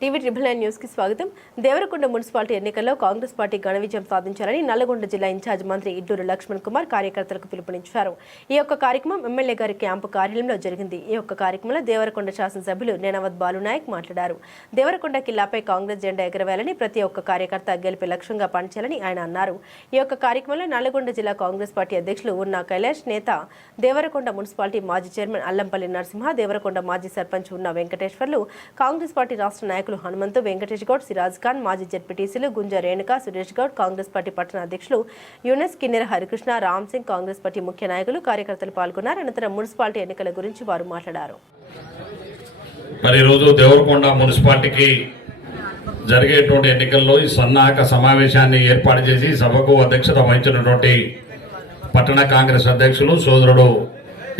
TV ట్రిబుల్9 news కి స్వాగతం. Devarakonda municipality ఎన్నికల్లో కాంగ్రెస్ పార్టీ ఘన విజయం సాధించాలని నల్లగొండ జిల్లా ఇన్ఛార్జ్ మంత్రి ఇడ్డూరు లక్ష్మణ్ కుమార్ కార్యకర్తలకు పిలుపునిచ్చారు. ఈ యొక్క కార్యక్రమం ఎమ్మెల్యే గారి క్యాంపు కార్యాలయంలో జరిగింది. ఈ యొక్క కార్యక్రమంలో దేవరకొండ శాసనసభ్యులు నేనవత్ బాలునాయక్ మాట్లాడారు. దేవరకొండ కిల్లాపై కాంగ్రెస్ జెండా ఎగరవేయాలని ప్రతి ఒక్క కార్యకర్త గెలిపే లక్ష్యంగా పనిచేయాలని ఆయన అన్నారు. ఈ యొక్క కార్యక్రమంలో నల్లగొండ జిల్లా కాంగ్రెస్ పార్టీ అధ్యక్షులు ఉన్న కైలాష్, నేత దేవరకొండ మున్సిపాలిటీ మాజీ చైర్మన్ అల్లంపల్లి నరసింహ, దేవరకొండ మాజీ సర్పంచ్ ఉన్న వెంకటేశ్వర్లు, కాంగ్రెస్ పార్టీ రాష్ట్ర నాయకులు హనుమంతు, వెంకటేష్ గౌడ్, సిరాజ్ ఖాన్, మాజీ జెడ్పీటీసీలు గుంజ రేణుక, సురేష్ గౌడ్, కాంగ్రెస్ పార్టీ పట్టణ అధ్యక్షులు యూనస్, కిన్నెర హరికృష్ణ, రామ్ సింగ్, కాంగ్రెస్ పార్టీ ముఖ్య నాయకులు, కార్యకర్తలు పాల్గొన్నారు. అనంతరం మున్సిపాలిటీ ఎన్నికల గురించి వారు మాట్లాడారు. మరి రోజు దేవరకొండ మున్సిపాలిటీకి జరిగేటువంటి ఎన్నికల్లో ఈ సన్నాహక సమావేశాన్ని ఏర్పాటు చేసి సభకు అధ్యక్షత వహించినటువంటి పట్టణ కాంగ్రెస్ అధ్యక్షులు సోదరుడు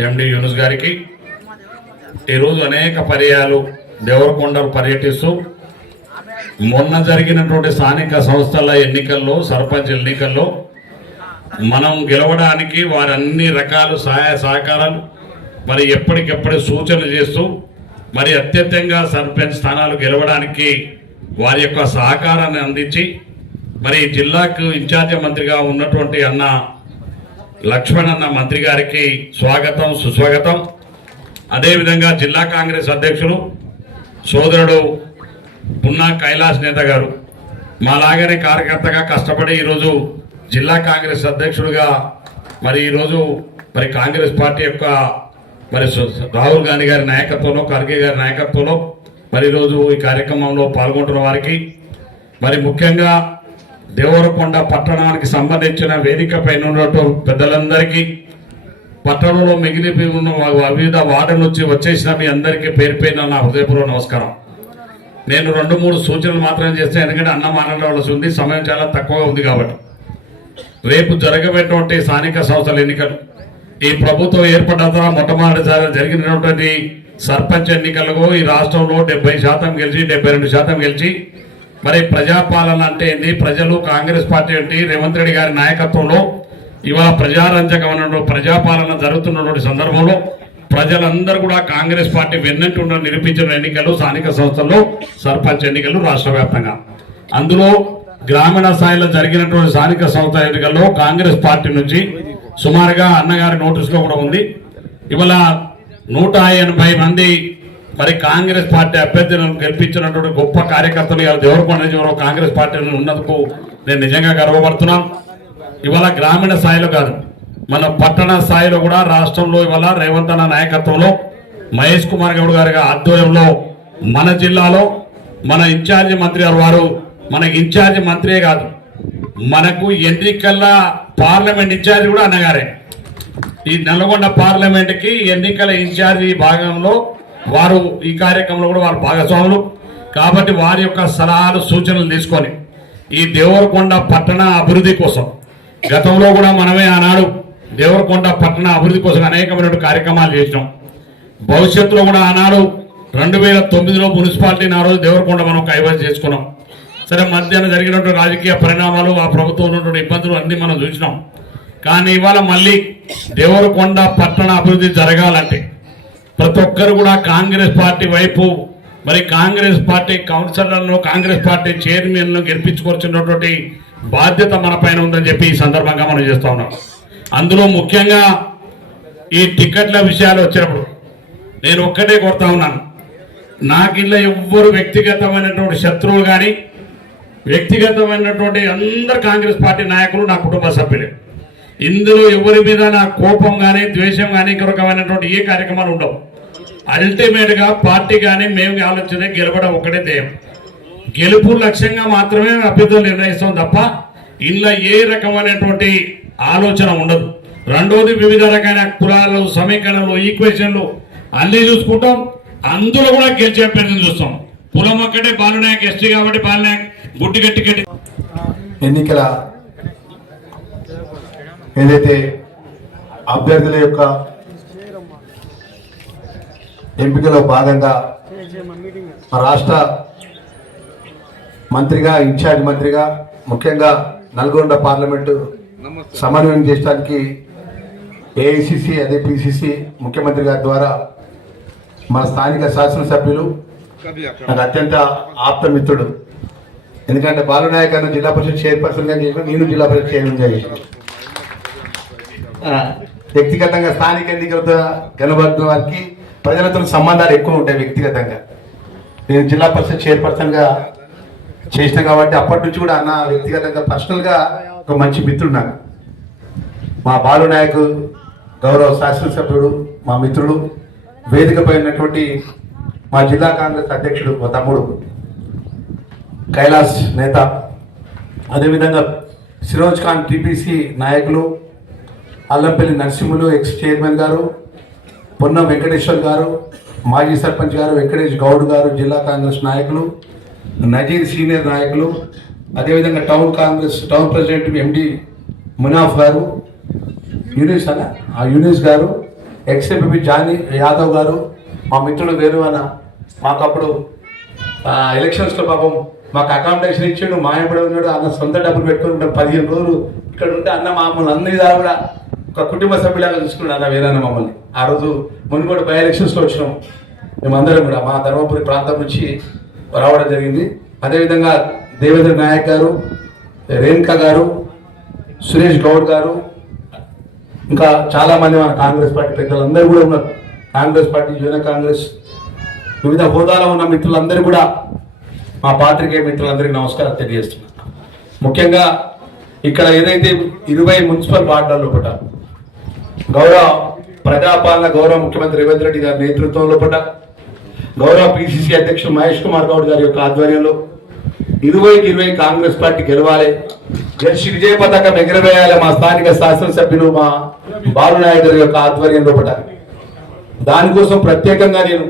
ఎండి యూనస్ గారికి ఈరోజు అనేక పర్యాలు దేవరకొండలు పర్యటిస్తూ మొన్న జరిగినటువంటి స్థానిక సంస్థల ఎన్నికల్లో, సర్పంచ్ ఎన్నికల్లో మనం గెలవడానికి వారి అన్ని రకాల సహాయ సహకారాలు మరి ఎప్పటికెప్పుడు సూచనలు చేస్తూ మరి అత్యధికంగా సర్పంచ్ స్థానాలు గెలవడానికి వారి యొక్క సహకారాన్ని అందించి మరి జిల్లాకు ఇన్ఛార్జి మంత్రిగా ఉన్నటువంటి అన్న లక్ష్మణ్ అన్న మంత్రి గారికి స్వాగతం, సుస్వాగతం. అదేవిధంగా జిల్లా కాంగ్రెస్ అధ్యక్షులు సోదరుడు ఉన్న కైలాష్ నేత గారు మాలాగానే కార్యకర్తగా కష్టపడి ఈరోజు జిల్లా కాంగ్రెస్ అధ్యక్షుడిగా మరి ఈరోజు మరి కాంగ్రెస్ పార్టీ యొక్క మరి రాహుల్ గాంధీ గారి నాయకత్వంలో, ఖర్గే గారి నాయకత్వంలో మరి ఈరోజు ఈ కార్యక్రమంలో పాల్గొంటున్న వారికి మరి ముఖ్యంగా దేవరకొండ పట్టణానికి సంబంధించిన వేదిక పైన ఉన్నటువంటి పెద్దలందరికీ, పట్టణంలో మిగిలిపోయి ఉన్న వివిధ వార్డుల నుంచి వచ్చేసిన మీ అందరికీ పేరు పేరున నా హృదయపూర్వక నమస్కారం. నేను 2-3 సూచనలు మాత్రం చేస్తాను, ఎందుకంటే అన్న మాట్లాడవలసి ఉంది, సమయం చాలా తక్కువగా ఉంది కాబట్టి. రేపు జరగబోయేటువంటి స్థానిక సంస్థల ఎన్నికలు ఈ ప్రభుత్వం ఏర్పడ్డ తర్వాత మొట్టమొదటిసారి జరిగినటువంటి సర్పంచ్ ఎన్నికలకు ఈ రాష్ట్రంలో 70% గెలిచి 72% గెలిచి మరి ప్రజాపాలన అంటే ఏంటి, ప్రజలు కాంగ్రెస్ పార్టీ ఏంటి, రేవంత్ రెడ్డి గారి నాయకత్వంలో ఇవాళ ప్రజారంజకమైన ప్రజాపాలన జరుగుతున్నటువంటి సందర్భంలో ప్రజలందరూ కూడా కాంగ్రెస్ పార్టీ వెన్నట్టు నిరూపించిన ఎన్నికలు స్థానిక సంస్థల్లో సర్పంచ్ ఎన్నికలు రాష్ట్ర వ్యాప్తంగా. అందులో గ్రామీణ స్థాయిలో జరిగినటువంటి స్థానిక సంస్థల ఎన్నికల్లో కాంగ్రెస్ పార్టీ నుంచి సుమారుగా అన్నగారి నోటీసులో కూడా ఉంది, ఇవాళ 180 మంది మరి కాంగ్రెస్ పార్టీ అభ్యర్థులను గెలిపించినటువంటి గొప్ప కార్యకర్తలు ఇవాళ దేవరకొండ నియోజకవర్గంలో కాంగ్రెస్ పార్టీ ఉన్నందుకు నేను నిజంగా గర్వపడుతున్నాను. ఇవాళ గ్రామీణ స్థాయిలో కాదు, మన పట్టణ స్థాయిలో కూడా రాష్ట్రంలో ఇవాళ రేవంత్ అన్న నాయకత్వంలో, మహేష్ కుమార్ గౌడ్ గారి ఆధ్వర్యంలో మన జిల్లాలో మన ఇన్ఛార్జి మంత్రి గారు, వారు మనకి ఇన్ఛార్జి మంత్రే కాదు, మనకు ఎన్నికల పార్లమెంట్ ఇన్ఛార్జి కూడా అన్నగారే. ఈ నల్గొండ పార్లమెంట్కి ఎన్నికల ఇన్ఛార్జి భాగంలో వారు ఈ కార్యక్రమంలో కూడా వారు భాగస్వాములు కాబట్టి వారి యొక్క సలహాలు, సూచనలు తీసుకొని ఈ దేవరకొండ పట్టణ అభివృద్ధి కోసం గతంలో కూడా మనమే ఆనాడు దేవరకొండ పట్టణ అభివృద్ధి కోసం అనేకమైన కార్యక్రమాలు చేసినాం. భవిష్యత్తులో కూడా ఆనాడు 2009లో మున్సిపాలిటీని ఆ రోజు దేవరకొండ మనం కైవసం చేసుకున్నాం. సరే, మధ్యాహ్నం జరిగినటువంటి రాజకీయ పరిణామాలు, ఆ ప్రభుత్వం ఉన్నటువంటి ఇబ్బందులు అన్ని మనం చూసినాం. కానీ ఇవాళ మళ్ళీ దేవరకొండ పట్టణ అభివృద్ధి జరగాలంటే ప్రతి ఒక్కరు కూడా కాంగ్రెస్ పార్టీ వైపు మరి కాంగ్రెస్ పార్టీ కౌన్సిలర్లను, కాంగ్రెస్ పార్టీ చైర్మన్ను గెలిపించుకొచ్చినటువంటి బాధ్యత మన పైన ఉందని చెప్పి ఈ సందర్భంగా మనం చేస్తూ ఉన్నాం. అందులో ముఖ్యంగా ఈ టికెట్ల విషయాలు వచ్చినప్పుడు నేను ఒక్కటే కోరుతా ఉన్నాను, నాకు ఇలా ఎవ్వరు వ్యక్తిగతమైనటువంటి శత్రువులు కానీ వ్యక్తిగతమైనటువంటి అందరు కాంగ్రెస్ పార్టీ నాయకులు నా కుటుంబ సభ్యులే. ఇందులో ఎవరి మీద నా కోపం కానీ, ద్వేషం కానీ, రకమైనటువంటి ఏ కార్యక్రమాలు ఉండవు. అల్టిమేట్గా పార్టీ కానీ మేము ఆలోచన గెలవడం ఒకటే ధ్యేయం, గెలుపు లక్ష్యంగా మాత్రమే అభ్యర్థులు నిర్ణయిస్తాం తప్ప ఇందులో ఏ రకమైనటువంటి ఆలోచన ఉండదు. రెండోది, వివిధ రకాల కులాలు, సమీకరణలు, ఈక్వేషన్లు అన్నీ చూసుకుంటాం, అందులో కూడా గెలిచే అభ్యర్థిని చూస్తాం. కులం ఒక్కటే, బాలునాయక్ ఎస్టీ కాబట్టి బాలునాయక్ గుడ్డి గట్టి ఎన్నికల ఏదైతే అభ్యర్థుల యొక్క ఎంపికలో భాగంగా రాష్ట్ర మంత్రిగా, ఇన్ఛార్జ్ మంత్రిగా ముఖ్యంగా నల్గొండ పార్లమెంటు సమన్వయం చేయడానికి ఏఐసిసి అదే పిసిసి ముఖ్యమంత్రి గారి ద్వారా మన స్థానిక శాసనసభ్యులు నాకు అత్యంత ఆప్తమిత్రుడు. ఎందుకంటే బాలునాయక్ అన్న జిల్లా పరిషత్ చైర్పర్సన్ గా చేసిన, నేను జిల్లా పరిషత్ చైర్మన్ గా చేసిన. వ్యక్తిగతంగా స్థానిక ఎన్నికలతో గెలబడిన వారికి ప్రజలతో సంబంధాలు ఎక్కువ ఉంటాయి. వ్యక్తిగతంగా నేను జిల్లా పరిషత్ చైర్పర్సన్ గా చేసిన కాబట్టి అప్పటి నుంచి కూడా అన్న వ్యక్తిగతంగా పర్సనల్ గా ఒక మంచి మిత్రుడు నాకు. మా బాలునాయక్ గౌరవ శాసనసభ్యుడు, మా మిత్రుడు, వేదికపై ఉన్నటువంటి మా జిల్లా కాంగ్రెస్ అధ్యక్షుడు మా తమ్ముడు కైలాస్ నేత, అదేవిధంగా సిరోజ్ ఖాన్ టీపీసీ నాయకులు, అల్లంపల్లి నరసింహులు ఎక్స్ చైర్మన్ గారు, పొన్నం వెంకటేశ్వర్ గారు, మాజీ సర్పంచ్ గారు వెంకటేష్ గౌడ్ గారు, జిల్లా కాంగ్రెస్ నాయకులు, నజీర్ సీనియర్ నాయకులు, అదేవిధంగా టౌన్ ప్రెసిడెంట్ ఎండి మునాఫ్ గారు, యూనిస్ గారు, ఎక్స్ఎంపీ జానీ యాదవ్ గారు, మా మిత్రుడు వేణువన్న. మాకు అప్పుడు ఎలక్షన్స్లో పాపం మాకు అకామిడేషన్ ఇచ్చాడు, మాయపడి ఉన్నాడు. అన్న సొంత డబ్బులు పెట్టుకుని ఉంటాం. 15 రోజులు ఇక్కడ ఉంటే అన్న మమ్మల్ని అన్ని విధాలు కూడా ఒక కుటుంబ సభ్యులాగా చూసుకున్నాడు అన్న వేరన్న మమ్మల్ని. ఆ రోజు మునుగోడు బై ఎలక్షన్స్లో వచ్చినాం మేమందరం కూడా, మా ధర్మపురి ప్రాంతం నుంచి రావడం జరిగింది. అదేవిధంగా దేవేంద్ర నాయక్ గారు, రేణుకా గారు, సురేష్ గౌడ్ గారు, ఇంకా చాలా మంది మన కాంగ్రెస్ పార్టీ పెద్దలందరూ కూడా ఉన్నారు. కాంగ్రెస్ పార్టీ, యువ కాంగ్రెస్ వివిధ హోదాలో ఉన్న మిత్రులందరూ కూడా, మా పాత్రికేయ మిత్రులందరికీ నమస్కారం తెలియజేస్తున్నాను. ముఖ్యంగా ఇక్కడ ఏదైతే 20 మున్సిపల్ వార్డులలో పట గౌరవ ప్రజాపాలన గౌరవ ముఖ్యమంత్రి రేవంత్ రెడ్డి గారి నేతృత్వంలో పట గౌరవ పిసిసి అధ్యక్షుడు మహేష్ కుమార్ గౌడ్ గారి యొక్క ఆధ్వర్యంలో 20 కాంగ్రెస్ పార్టీ గెలవాలి, గెలిచి విజయ పతాకం ఎగరవేయాలి. మా స్థానిక శాసనసభ్యులు మా బాలునాయక్ గారి యొక్క ఆధ్వర్యంలో పట దానికోసం ప్రత్యేకంగా నేను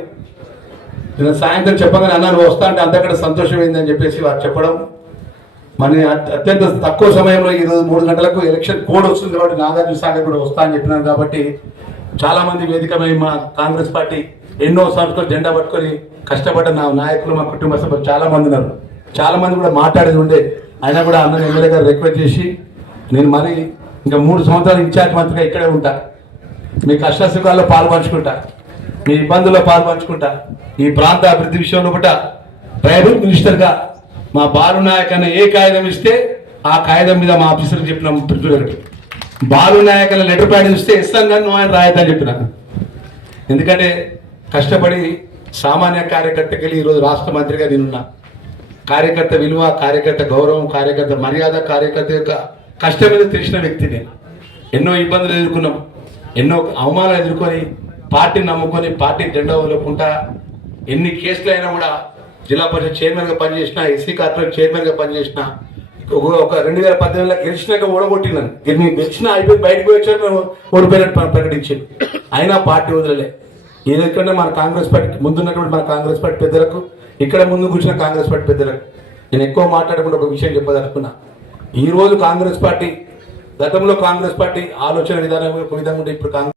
సాయంత్రం చెప్పగానే అన్నాను వస్తా అంటే అంతకంటే సంతోషమైందని చెప్పేసి వారు చెప్పడం. మన అత్యంత తక్కువ సమయంలో ఈరోజు 3 గంటలకు ఎలక్షన్ కోడ్ వస్తుంది కాబట్టి నాగార్జున సాగర్ కూడా వస్తా అని చెప్పినాను. కాబట్టి చాలా మంది వేదికమై మా కాంగ్రెస్ పార్టీ ఎన్నో సంవత్సరాలు జెండా పట్టుకొని కష్టపడ్డ నా నాయకులు, మా కుటుంబ సభ్యులు చాలా మంది ఉన్నారు. చాలా మంది కూడా మాట్లాడేది ఉండే, అయినా కూడా అన్న ఎమ్మెల్యే గారు రిక్వెస్ట్ చేసి నేను మరి ఇంకా 3 సంవత్సరాలు ఇన్ఛార్జ్ మంత్రిగా ఇక్కడే ఉంటా, మీ కష్టసుఖాల్లో పాల్పంచుకుంటా, మీ ఇబ్బందుల్లో పాల్పంచుకుంటా, ఈ ప్రాంత అభివృద్ధి విషయంలో కూడా ట్రైబల్ మినిస్టర్గా మా బాలునాయక్ అన్న ఏ కాగితం ఇస్తే ఆ కాగితం మీద మా ఆఫీసర్కి చెప్పిన పృథ్వీ బాలునాయక్ అన్న లెటర్ ప్యాడ్ ఇస్తే ఇస్తాను కానీ నువ్వు ఆయన రాయద్దని చెప్పినాను. ఎందుకంటే కష్టపడి సామాన్య కార్యకర్తకి వెళ్ళి ఈరోజు రాష్ట్ర మంత్రిగా నేనున్నా. కార్యకర్త విలువ, కార్యకర్త గౌరవం, కార్యకర్త మర్యాద, కార్యకర్త యొక్క కష్టం మీద తెలిసిన వ్యక్తి నేను. ఎన్నో ఇబ్బందులు ఎదుర్కొన్నాం, ఎన్నో అవమానాలు ఎదుర్కొని పార్టీని నమ్ముకొని పార్టీ జెండా వదులుకుంటా ఎన్ని కేసులు అయినా కూడా జిల్లా పరిషత్ చైర్మన్గా పనిచేసిన, ఎస్సీ కార్పొరేట్ చైర్మన్గా పనిచేసిన, ఒక 2018లో గెలిచినాక ఓడగొట్టినాను. గెలిచినా అయిపోయి బయటకు వచ్చాక ఓడిపోయినట్టు ప్రకటించాను. అయినా పార్టీ వదలలే. ఏదైతే మన కాంగ్రెస్ పార్టీ ముందున్నటువంటి మన కాంగ్రెస్ పార్టీ పెద్దలకు, ఇక్కడ ముందు కూర్చున్న కాంగ్రెస్ పార్టీ పెద్దలకు నేను ఎక్కువ మాట్లాడకుండా ఒక విషయం చెప్పదనుకున్నా. ఈరోజు కాంగ్రెస్ పార్టీ, గతంలో కాంగ్రెస్ పార్టీ ఆలోచన విధానం ఒక విధంగా ఉంటే ఇప్పుడు కాంగ్రెస్